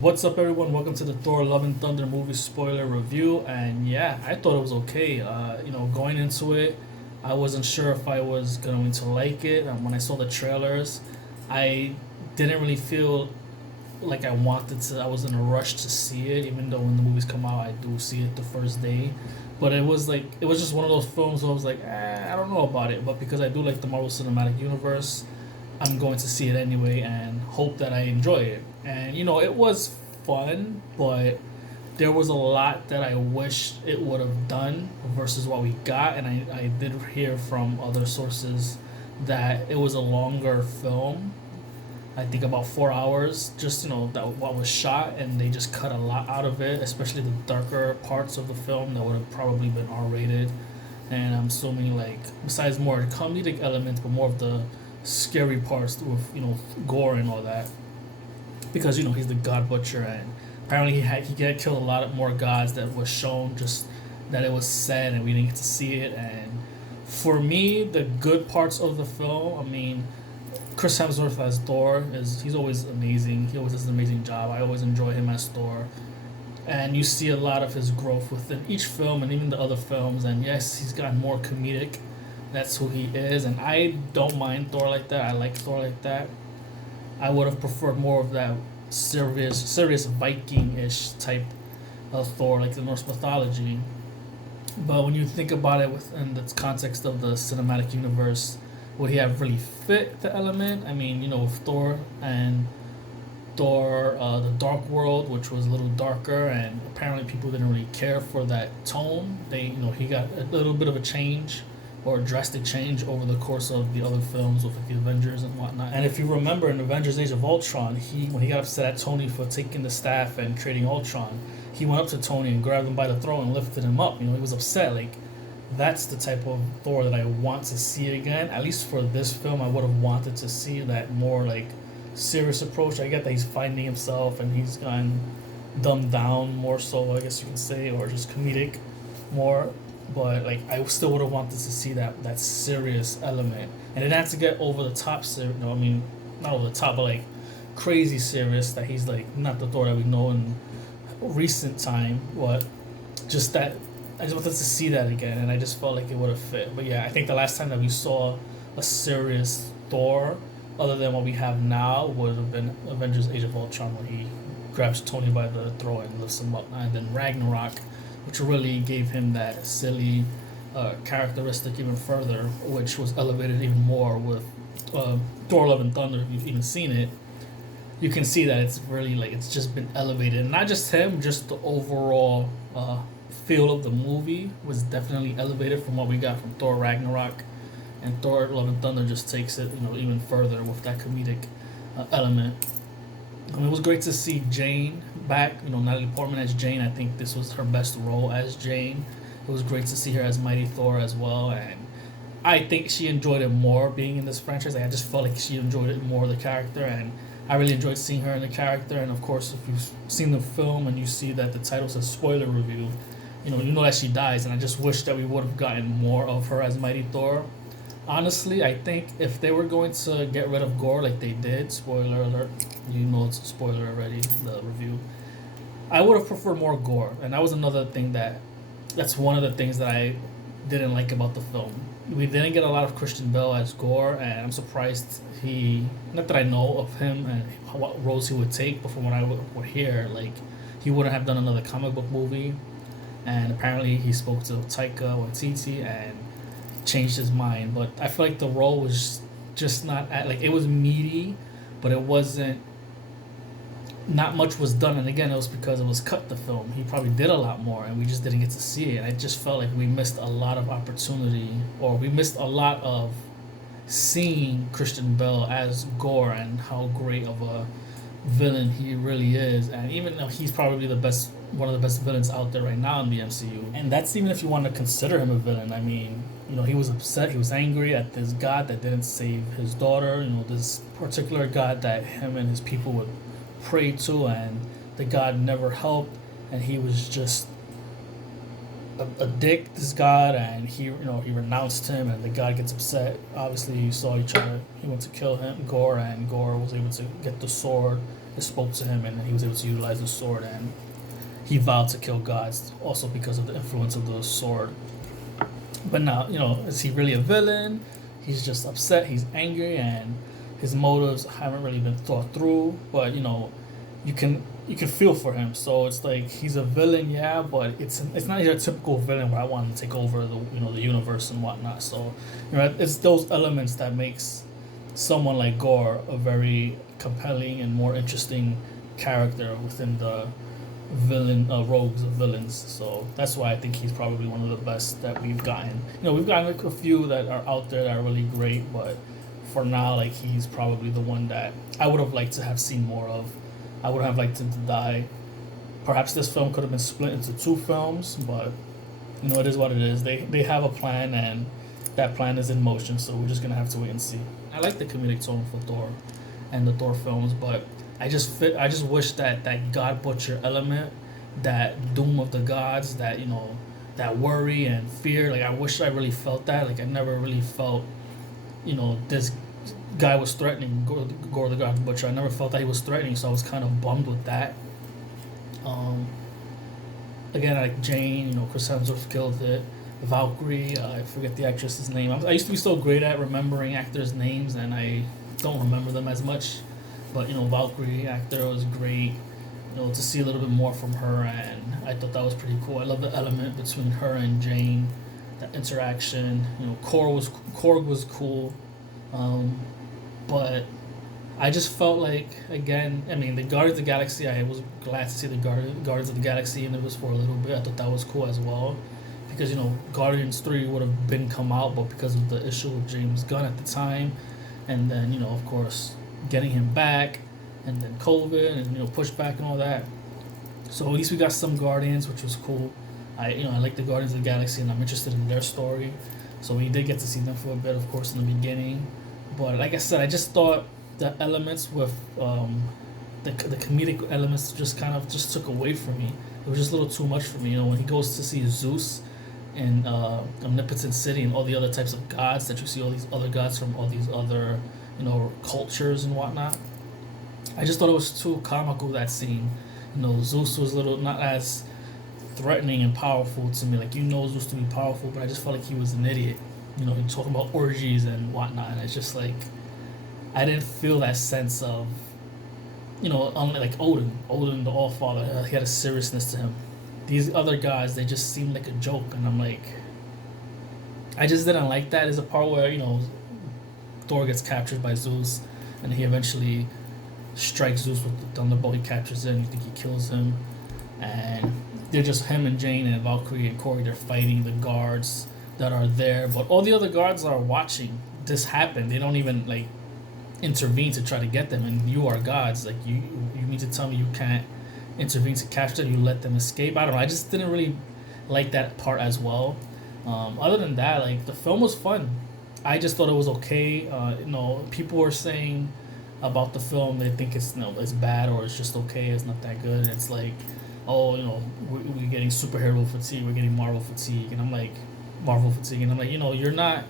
What's up, everyone? Welcome to the Thor: Love and Thunder movie spoiler review. And yeah, I thought it was okay. Going into it, I wasn't sure if I was going to like it. When I saw the trailers, I didn't really feel like I wanted to. I was in a rush to see it, even though when the movies come out, I do see it the first day. But it was just one of those films where I was like, I don't know about it. But because I do like the Marvel Cinematic Universe, I'm going to see it anyway and hope that I enjoy it. And it was fun, but there was a lot that I wish it would have done versus what we got. And I did hear from other sources that it was a longer film. I think about 4 hours, just that what was shot, and they just cut a lot out of it, especially the darker parts of the film that would have probably been R-rated. And I'm assuming, like, besides more comedic elements, but more of the scary parts with gore and all that, because he's the God Butcher, and apparently he had killed a lot of more gods that was shown, just that it was said and we didn't get to see it. And for me, the good parts of the film, I mean, Chris Hemsworth as Thor he's always amazing. He always does an amazing job. I always enjoy him as Thor, and you see a lot of his growth within each film and even the other films. And yes, he's gotten more comedic. That's who he is, and I don't mind Thor like that. I like Thor like that. I would have preferred more of that serious Viking-ish type of Thor, like the Norse mythology. But when you think about it within the context of the cinematic universe, would he have really fit the element? I mean, with Thor and Thor, the Dark World, which was a little darker, and apparently people didn't really care for that tone. He got a little bit of a change or a drastic change over the course of the other films with, like, the Avengers and whatnot. And if you remember in Avengers: Age of Ultron, when he got upset at Tony for taking the staff and creating Ultron, he went up to Tony and grabbed him by the throat and lifted him up. He was upset. Like, that's the type of Thor that I want to see again. At least for this film, I would have wanted to see that more, like, serious approach. I get that he's finding himself and he's gotten dumbed down more, so I guess you can say, or just comedic more. But, like, I still would have wanted to see that serious element, and it had to get over the top. I mean, not over the top, but, like, crazy serious. That he's, like, not the Thor that we know in recent time, but just that I just wanted to see that again, and I just felt like it would have fit. But yeah, I think the last time that we saw a serious Thor, other than what we have now, would have been Avengers: Age of Ultron, where he grabs Tony by the throat and lifts him up, and then Ragnarok, which really gave him that silly characteristic even further, which was elevated even more with Thor: Love and Thunder. If you've even seen it, you can see that it's really, like, it's just been elevated. And not just him, just the overall feel of the movie was definitely elevated from what we got from Thor Ragnarok. And Thor: Love and Thunder just takes it, even further with that comedic element. It was great to see Jane back. Natalie Portman as Jane. I think this was her best role as Jane. It was great to see her as Mighty Thor as well, and I think she enjoyed it more being in this franchise. I just felt like she enjoyed it more, the character, and I really enjoyed seeing her in the character. And of course, if you've seen the film and you see that the title says spoiler review, you know that she dies, and I just wish that we would have gotten more of her as Mighty Thor. Honestly, I think if they were going to get rid of gore like they did, spoiler alert, it's a spoiler already, the review, I would have preferred more gore. And that was another thing that's one of the things that I didn't like about the film. We didn't get a lot of Christian Bale as Gore, and I'm surprised not that I know of him and what roles he would take, but from what I would hear, like, he wouldn't have done another comic book movie. And apparently he spoke to Taika Waititi and changed his mind. But I feel like the role was just not like, it was meaty, but it wasn't. Not much was done, and again, it was because it was cut, the film. He probably did a lot more, and we just didn't get to see it. I just felt like we missed a lot of opportunity, or we missed a lot of seeing Christian Bale as Gore and how great of a villain he really is. And even though he's probably one of the best villains out there right now in the MCU, and that's even if you want to consider him a villain. I mean, he was upset, he was angry at this god that didn't save his daughter. This particular god that him and his people would pray to, and the god never helped, and he was just a dick, this god, and he renounced him, and the god gets upset. Obviously, you saw he went to kill him, Gore, and Gore was able to get the sword it spoke to him, and he was able to utilize the sword, and he vowed to kill gods also because of the influence of the sword. But now, is he really a villain? He's just upset, he's angry, and his motives haven't really been thought through. But you can feel for him. So it's like he's a villain, yeah, but it's not your typical villain where I want him to take over the universe and whatnot. So it's those elements that makes someone like Gore a very compelling and more interesting character within the villain rogues of villains. So that's why I think he's probably one of the best that we've gotten. We've gotten like a few that are out there that are really great, but for now, like, he's probably the one that I would have liked to have seen more of. I would have liked him to die. Perhaps this film could have been split into 2 films, but it is what it is. They have a plan, and that plan is in motion, so we're just gonna have to wait and see. I like the comedic tone for Thor and the Thor films, but I just wish that God Butcher element, that doom of the gods, that that worry and fear. Like, I wish I really felt that. Like, I never really felt, this guy was threatening Gore the God Butcher. I never felt that he was threatening, so I was kind of bummed with that. Again, like Jane, Chris Hemsworth killed it. Valkyrie, I forget the actress's name. I used to be so great at remembering actors' names, and I don't remember them as much. But Valkyrie actor was great. To see a little bit more from her, and I thought that was pretty cool. I love the element between her and Jane, that interaction. Korg was cool, but I just felt like, again, I mean, the Guardians of the Galaxy. I was glad to see the Guardians of the Galaxy, and it was for a little bit. I thought that was cool as well, because Guardians 3 would have been come out, but because of the issue with James Gunn at the time, and then of course, getting him back, and then COVID, and pushback and all that. So at least we got some Guardians, which was cool. I like the Guardians of the Galaxy, and I'm interested in their story. So we did get to see them for a bit, of course, in the beginning. But like I said, I just thought the elements with the comedic elements just took away from me. It was just a little too much for me. When he goes to see Zeus in Omnipotent City and all the other types of gods that you see, all these other gods from all these other cultures and whatnot. I just thought it was too comical, that scene. Zeus was a little not as threatening and powerful to me. Like, Zeus to be powerful, but I just felt like he was an idiot. He talking about orgies and whatnot, and it's just like I didn't feel that sense of, unlike like Odin, the All-Father, he had a seriousness to him. These other guys, they just seemed like a joke, and I'm like, I just didn't like that. There's a part where Thor gets captured by Zeus, and he eventually strikes Zeus with the thunderbolt. He captures him. You think he kills him, and they're just him and Jane and Valkyrie and Corey. They're fighting the guards that are there, but all the other guards are watching this happen. They don't even like intervene to try to get them. And you are gods. Like, you mean to tell me you can't intervene to capture them? You let them escape? I don't know. I just didn't really like that part as well. Other than that, like, the film was fun. I just thought it was okay. People were saying about the film, they think it's it's bad, or it's just okay, it's not that good. And it's like, oh, we're getting superhero fatigue, we're getting Marvel fatigue, and I'm like, you're not.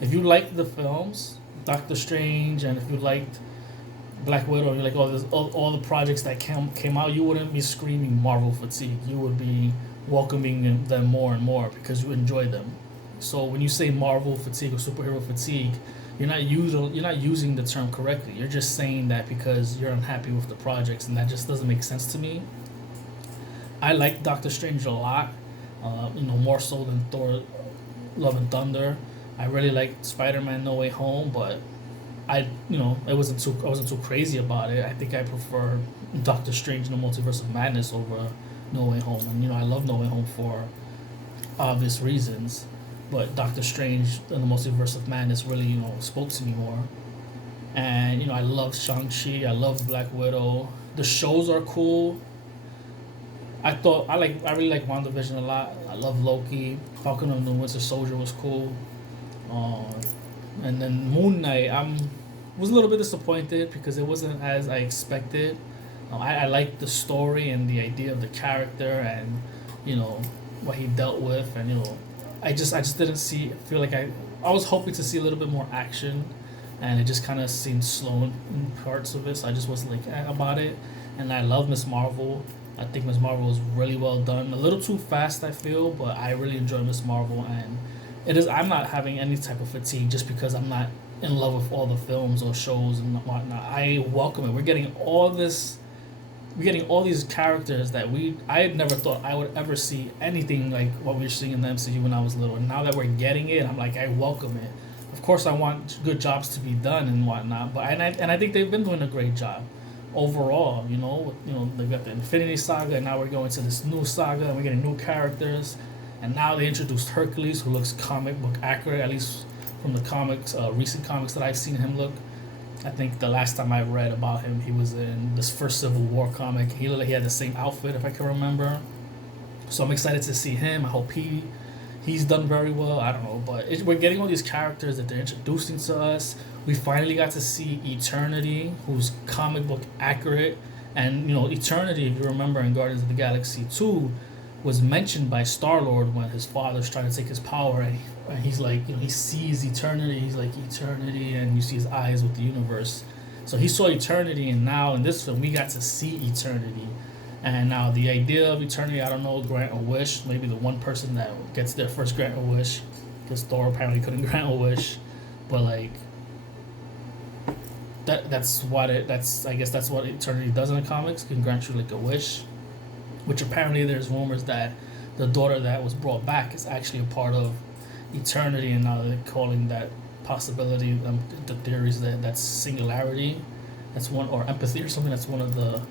If you liked the films, Doctor Strange, and if you liked Black Widow, and you like all the projects that came out, you wouldn't be screaming Marvel fatigue. You would be welcoming them more and more because you enjoy them. So when you say Marvel fatigue or superhero fatigue, you're not using the term correctly. You're just saying that because you're unhappy with the projects, and that just doesn't make sense to me. I like Doctor Strange a lot, more so than Thor: Love and Thunder. I really liked Spider-Man: No Way Home, but I wasn't too crazy about it. I think I prefer Doctor Strange in the Multiverse of Madness over No Way Home, and I love No Way Home for obvious reasons. But Doctor Strange in the Multiverse of Madness really, spoke to me more. And, I love Shang-Chi. I love Black Widow. The shows are cool. I really like WandaVision a lot. I love Loki. Falcon and the Winter Soldier was cool. And then Moon Knight, was a little bit disappointed because it wasn't as I expected. I liked the story and the idea of the character and, what he dealt with, and, I just didn't feel like I was hoping to see a little bit more action, and it just kind of seemed slow in parts of it. So I just was like about it. And I love Miss Marvel. I think Miss Marvel is really well done. A little too fast, I feel, but I really enjoy Miss Marvel, and it is. I'm not having any type of fatigue just because I'm not in love with all the films or shows and whatnot. I welcome it. We're getting all this. We're getting all these characters that I had never thought I would ever see anything like what we were seeing in the MCU when I was little. And now that we're getting it, I'm like, I welcome it. Of course, I want good jobs to be done and whatnot, but I think they've been doing a great job overall. They've got the Infinity Saga, and now we're going to this new saga, and we're getting new characters. And now they introduced Hercules, who looks comic book accurate, at least from the comics, recent comics that I've seen him look. I think the last time I read about him, he was in this first Civil War comic. He had the same outfit, if I can remember. So I'm excited to see him. I hope he's done very well. I don't know, but we're getting all these characters that they're introducing to us. We finally got to see Eternity, who's comic book accurate. And, Eternity, if you remember in Guardians of the Galaxy 2, was mentioned by Star-Lord when his father's trying to take his power. And he's like, he sees Eternity. He's like, Eternity, and you see his eyes with the universe. So he saw Eternity, and now in this film, we got to see Eternity. And now the idea of Eternity, I don't know, grant a wish. Maybe the one person that gets their first grant a wish, because Thor apparently couldn't grant a wish. But like, I guess that's what Eternity does in the comics. Can grant you like a wish, which apparently there's rumors that the daughter that was brought back is actually a part of Eternity, and now they're calling that possibility, the theories that's singularity, that's one, or empathy or something. That's one of the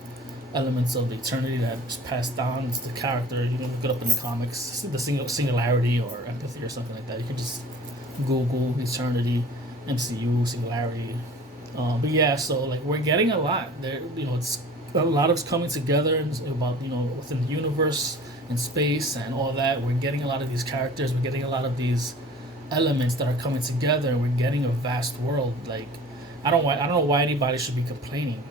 elements of Eternity that's passed down. It's the character. You can look it up in the comics, the singularity or empathy or something like that. You can just Google Eternity, MCU, singularity. But yeah, so like we're getting a lot there. It's a lot of coming together about within the universe and space and all that. We're getting a lot of these characters. We're getting a lot of these elements that are coming together, and we're getting a vast world. Like I don't know why anybody should be complaining.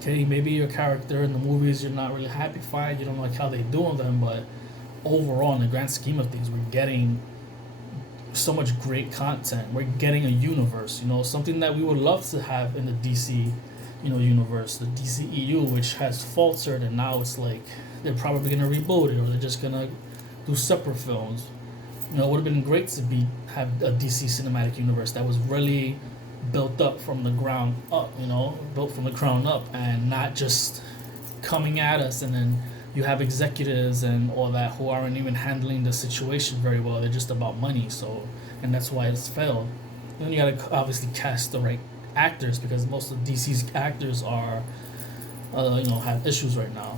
Okay, maybe your character in the movies you're not really happy, fine, you don't like how they do them, but overall, in the grand scheme of things, we're getting so much great content. We're getting a universe, something that we would love to have in the DC, universe, the DCEU, which has faltered, and now it's like they're probably gonna reboot it, or they're just gonna do separate films. It would have been great to have a DC cinematic universe that was really built up from the ground up, built from the ground up, and not just coming at us, and then you have executives and all that who aren't even handling the situation very well. They're just about money, and that's why it's failed. Then you gotta obviously cast the right actors, because most of DC's actors are, have issues right now.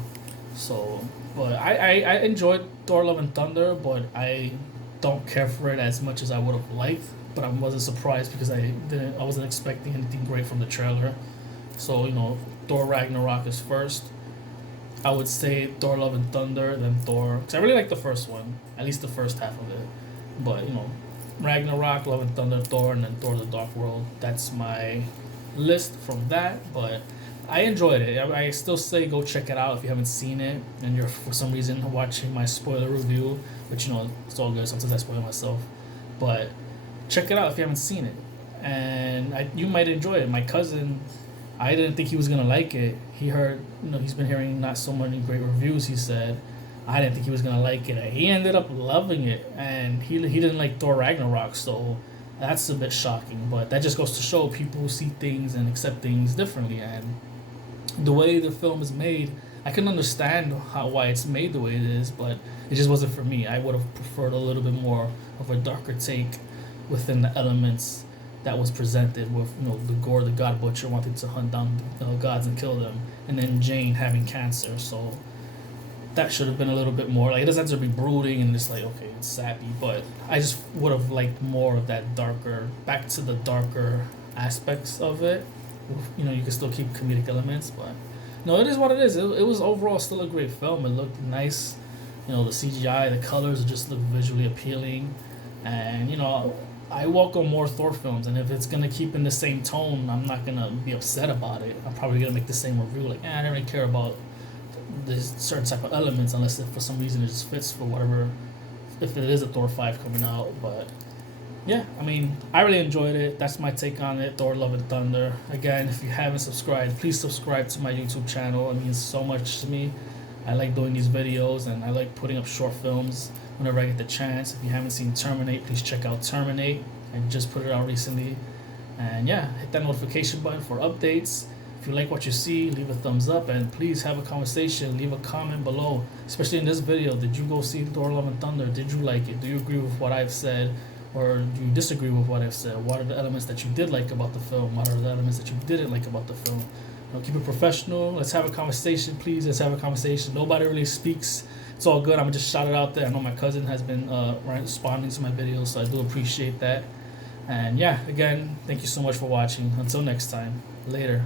So, but I enjoyed Thor: Love and Thunder, but I don't care for it as much as I would have liked. But I wasn't surprised because I wasn't expecting anything great from the trailer. So Thor Ragnarok is first. I would say Thor: Love and Thunder, then Thor, because I really like the first one, at least the first half of it. But Ragnarok, Love and Thunder, Thor, and then Thor: The Dark World. That's my list from that. But I enjoyed it. I still say go check it out if you haven't seen it and you're for some reason watching my spoiler review, which it's all good. Sometimes I spoil myself, but check it out if you haven't seen it, and you might enjoy it. My cousin, I didn't think he was gonna like it. He heard, he's been hearing not so many great reviews. He said, I didn't think he was gonna like it. And he ended up loving it, and he didn't like Thor Ragnarok, so that's a bit shocking. But that just goes to show people see things and accept things differently, and the way the film is made, I can understand why it's made the way it is, but it just wasn't for me. I would have preferred a little bit more of a darker take within the elements that was presented, with the Gore the God Butcher wanting to hunt down gods and kill them, and then Jane having cancer. So that should have been a little bit more. Like, it doesn't have to be brooding and just like, okay, it's sappy, but I just would have liked more of that darker, back to the darker aspects of it. You can still keep comedic elements, but it is what it is. It was overall still a great film. It looked nice. The CGI, the colors just look visually appealing, and I welcome more Thor films, and if it's gonna keep in the same tone, I'm not gonna be upset about it. I'm probably gonna make the same review, like, I don't really care about this certain type of elements unless if for some reason it just fits for whatever, if it is a Thor 5 coming out. But yeah, I mean, I really enjoyed it. That's my take on it. Thor: Love and Thunder. Again, if you haven't subscribed, please subscribe to my YouTube channel. It means so much to me. I like doing these videos, and I like putting up short films whenever I get the chance. If you haven't seen Terminate, please check out Terminate. I just put it out recently. And yeah, hit that notification button for updates. If you like what you see, leave a thumbs up, and please have a conversation. Leave a comment below, especially in this video. Did you go see Thor: Love and Thunder? Did you like it? Do you agree with what I've said, or do you disagree with what I've said? What are the elements that you did like about the film? What are the elements that you didn't like about the film? You know, keep it professional. Let's have a conversation, please. Let's have a conversation. Nobody really speaks. It's all good. I'm gonna just shout it out there. I know my cousin has been responding to my videos, so I do appreciate that. And yeah, again, thank you so much for watching. Until next time, later.